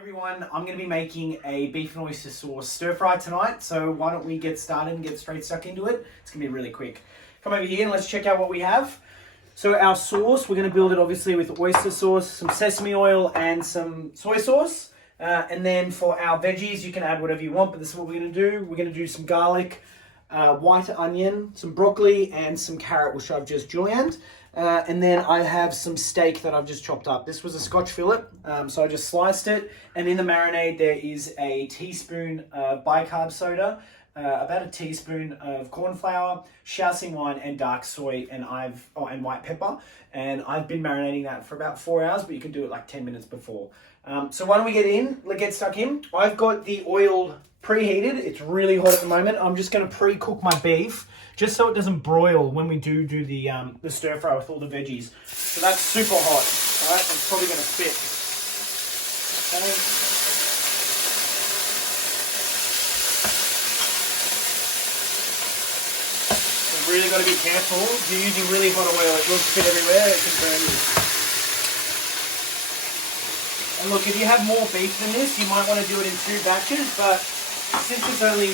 Everyone, I'm going to be making a beef and oyster sauce stir fry tonight, so why don't we get started and get straight stuck into it. It's going to be really quick. Come over here and let's check out what we have. So our sauce, we're going to build it obviously with oyster sauce, some sesame oil and some soy sauce. And then for our veggies, you can add whatever you want, but this is what we're going to do. We're going to do some garlic, white onion, some broccoli and some carrot, which I've just julienned. And then I have some steak that I've just chopped up. This was a scotch fillet, so I just sliced it. And in the marinade, there is a teaspoon of bicarb soda, about a teaspoon of corn flour, Shao wine, and dark soy, and and white pepper. And I've been marinating that for about 4 hours, but you can do it like 10 minutes before. So why don't we get stuck in? I've got the oil preheated. It's really hot at the moment. I'm just going to pre-cook my beef, just so it doesn't broil when we do the stir fry with all the veggies. So that's super hot. All right, I'm probably going to spit. Okay. So really got to be careful. If you're using really hot oil, it will spit everywhere. It can burn you. And look, if you have more beef than this, you might want to do it in 2 batches, but since it's only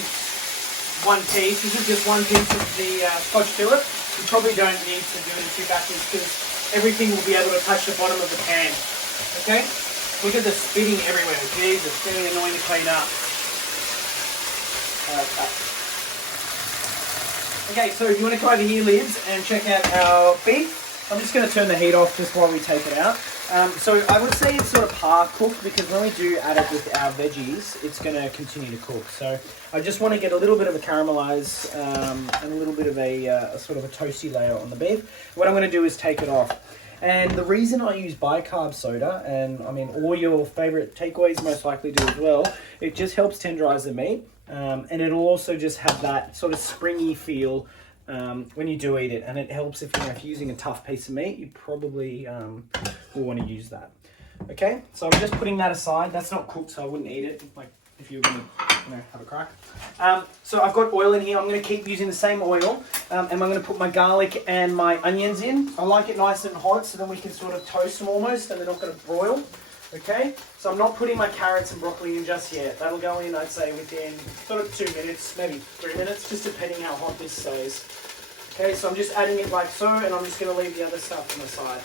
one piece, this is just one piece of the scotch fillet, you probably don't need to do it in 2 batches because everything will be able to touch the bottom of the pan. Okay? Look at the spitting everywhere. Jesus, it's very annoying to clean up. Okay, so if you want to come over here, Liz, and check out our beef, I'm just going to turn the heat off just while we take it out. So I would say it's sort of par cooked because when we do add it with our veggies, it's going to continue to cook. So I just want to get a little bit of a caramelize and a little bit of a sort of a toasty layer on the beef. What I'm going to do is take it off. And the reason I use bicarb soda, and I mean all your favorite takeaways most likely do as well, it just helps tenderize the meat. And it'll also just have that sort of springy feel when you do eat it, and it helps if you're using a tough piece of meat. You probably will want to use that. Okay, so I'm just putting that aside. That's not cooked, so I wouldn't eat it like if you were going to have a crack. So I've got oil in here. I'm going to keep using the same oil, and I'm going to put my garlic and my onions in. I like it nice and hot so then we can sort of toast them almost and they're not going to broil. Okay, so I'm not putting my carrots and broccoli in just yet. That'll go in, I'd say, within sort of 2 minutes, maybe 3 minutes, just depending how hot this stays. Okay, so I'm just adding it like so, and I'm just going to leave the other stuff on the side.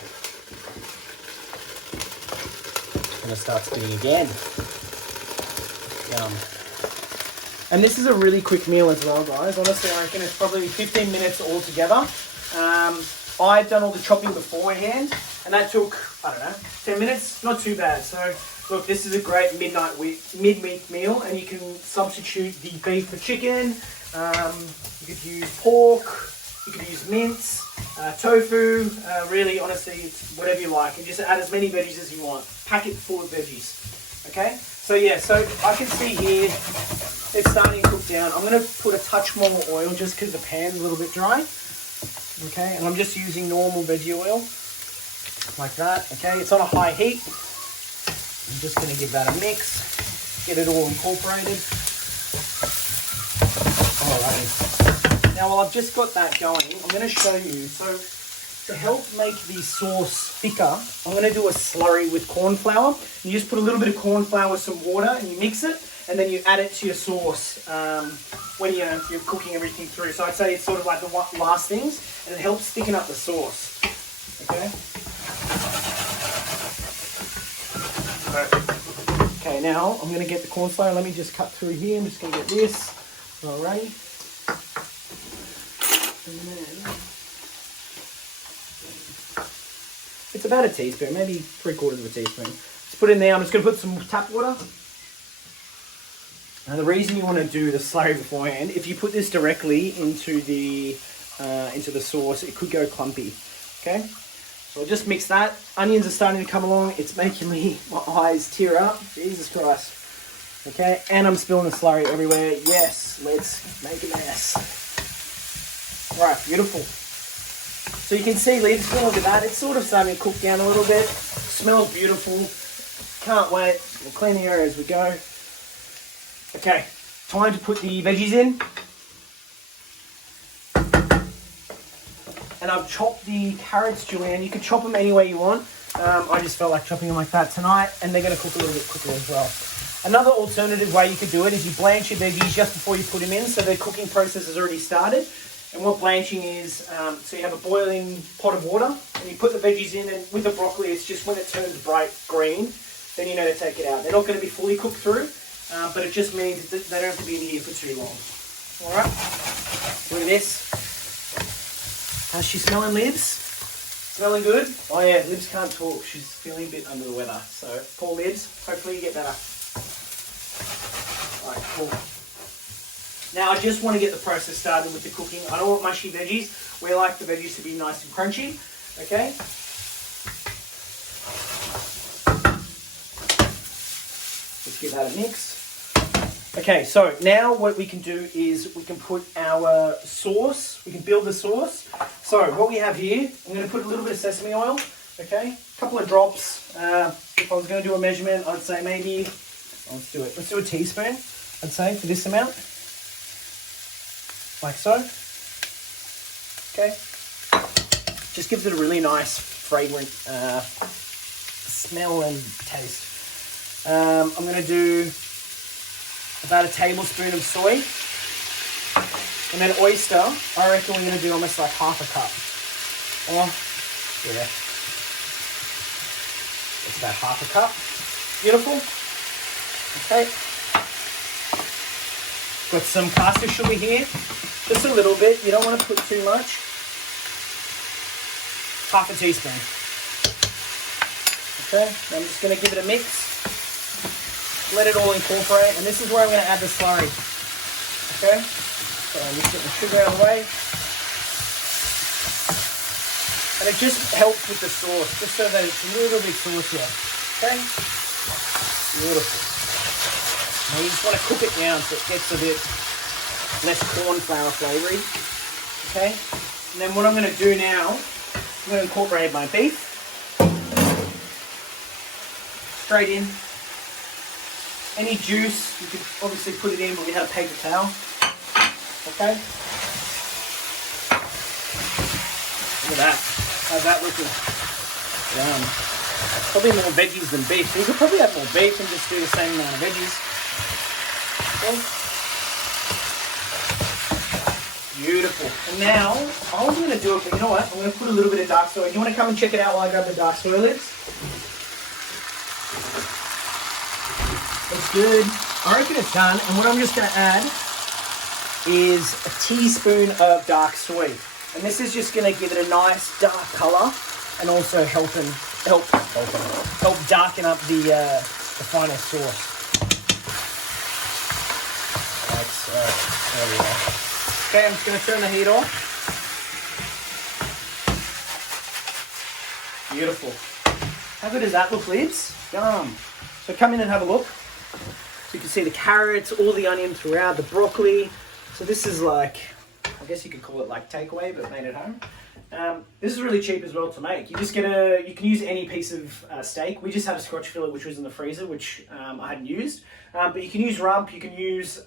I'm going to start spinning again. Yum. And this is a really quick meal as well, guys. Honestly, I reckon it's probably 15 minutes altogether. I've done all the chopping beforehand, and that took, I don't know, 10 minutes. Not too bad. So, look, this is a great mid-meat meal, and you can substitute the beef for chicken. You could use pork. You could use mince, tofu. Really, honestly, it's whatever you like. And just add as many veggies as you want. Pack it full of veggies. Okay? So, yeah, so I can see here it's starting to cook down. I'm going to put a touch more oil just because the pan's a little bit dry. Okay, and I'm just using normal veggie oil, like that. Okay, it's on a high heat. I'm just going to give that a mix, get it all incorporated. Alrighty. Now, while I've just got that going, I'm going to show you. So, to help make the sauce thicker, I'm going to do a slurry with corn flour. You just put a little bit of corn flour with some water, and you mix it, and then you add it to your sauce when you're cooking everything through. So I'd say it's sort of like the last things, and it helps thicken up the sauce. Okay? Perfect. Okay, now I'm going to get the corn flour. Let me just cut through here. I'm just going to get this. Alrighty. And then it's about a teaspoon, maybe 3/4 of a teaspoon. Just put it in there. I'm just going to put some tap water. Now the reason you want to do the slurry beforehand, if you put this directly into the sauce, it could go clumpy. Okay, so I'll just mix that. Onions are starting to come along. It's making my eyes tear up. Jesus Christ. Okay, and I'm spilling the slurry everywhere. Yes, let's make a mess. All right, beautiful. So you can see, Liz, look at that. It's sort of starting to cook down a little bit. Smells beautiful. Can't wait. We'll clean the area as we go. Okay, time to put the veggies in. And I've chopped the carrots, julienne. You can chop them any way you want. I just felt like chopping them like that tonight, and they're going to cook a little bit quicker as well. Another alternative way you could do it is you blanch your veggies just before you put them in, so the cooking process has already started. And what blanching is, so you have a boiling pot of water, and you put the veggies in, and with the broccoli, it's just when it turns bright green, then you know to take it out. They're not going to be fully cooked through, but it just means that they don't have to be in here for too long. All right, look at this. How's she smelling, Libs? Smelling good? Oh yeah, Libs can't talk. She's feeling a bit under the weather. So poor Libs, hopefully you get better. All right, cool. Now I just want to get the process started with the cooking. I don't want mushy veggies. We like the veggies to be nice and crunchy. Okay. Let's give that a mix. Okay, so now what we can do is we can put our sauce, we can build the sauce. So what we have here, I'm going to put a little bit of sesame oil, okay? A couple of drops. If I was going to do a measurement, I'd say maybe, let's do it. Let's do a teaspoon, I'd say, for this amount. Like so. Okay. Just gives it a really nice, fragrant smell and taste. I'm going to do about a tablespoon of soy. And then oyster, I reckon we're going to do almost like half a cup. Oh, yeah. It's about half a cup. Beautiful. Okay. Got some caster sugar here. Just a little bit. You don't want to put too much. Half a teaspoon. Okay. Now I'm just going to give it a mix. Let it all incorporate. And this is where I'm going to add the slurry. Okay. So I'm just getting the sugar out of the way. And it just helps with the sauce, just so that it's a little bit saucier. Okay? Beautiful. Now you just want to cook it down so it gets a bit less corn flour flavoury. Okay? And then what I'm going to do now, I'm going to incorporate my beef. Straight in. Any juice, you could obviously put it in, but we have a paper towel. Okay? Look at that. How's that looking? Yum. Probably more veggies than beef. So you could probably have more beef and just do the same amount of veggies. Okay. Beautiful. And now, I was going to do it, but you know what? I'm going to put a little bit of dark soy. Do you want to come and check it out while I grab the dark soy lids? It's good. I reckon it's done. And what I'm just going to add is a teaspoon of dark soy. And this is just going to give it a nice dark colour and also help darken up the final sauce. Like so. There we go. Okay, I'm just going to turn the heat off. Beautiful. How good does that look, Libs? Yum. So come in and have a look. So you can see the carrots, all the onion throughout, the broccoli. So this is like, I guess you could call it like takeaway, but made at home. This is really cheap as well to make. You just get you can use any piece of steak. We just had a scotch fillet which was in the freezer, which I hadn't used. But you can use rump, you can use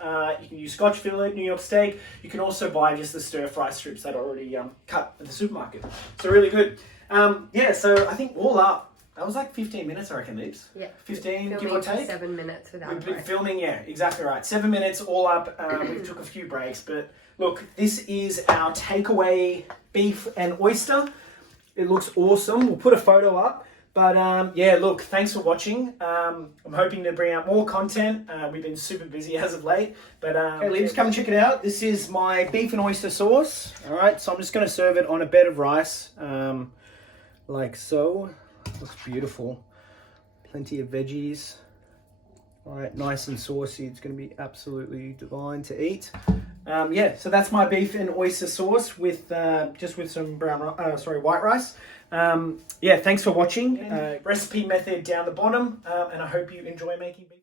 scotch fillet, New York steak. You can also buy just the stir fry strips that are already cut at the supermarket. So really good. Yeah, so I think all up, that was like 15 minutes, I reckon, Libs. Yeah. 15, give or take. 7 minutes without We've been break. filming, yeah, exactly right. 7 minutes all up. We took a few breaks, but look, this is our takeaway beef and oyster. It looks awesome. We'll put a photo up. But yeah, look, thanks for watching. I'm hoping to bring out more content. We've been super busy as of late. But okay, Libs, come and check it out. This is my beef and oyster sauce. All right, so I'm just going to serve it on a bed of rice, like so. Looks beautiful. Plenty of veggies. All right, nice and saucy. It's going to be absolutely divine to eat. Yeah, so that's my beef and oyster sauce with just with some white rice. Yeah, thanks for watching. Recipe method down the bottom, and I hope you enjoy making beef.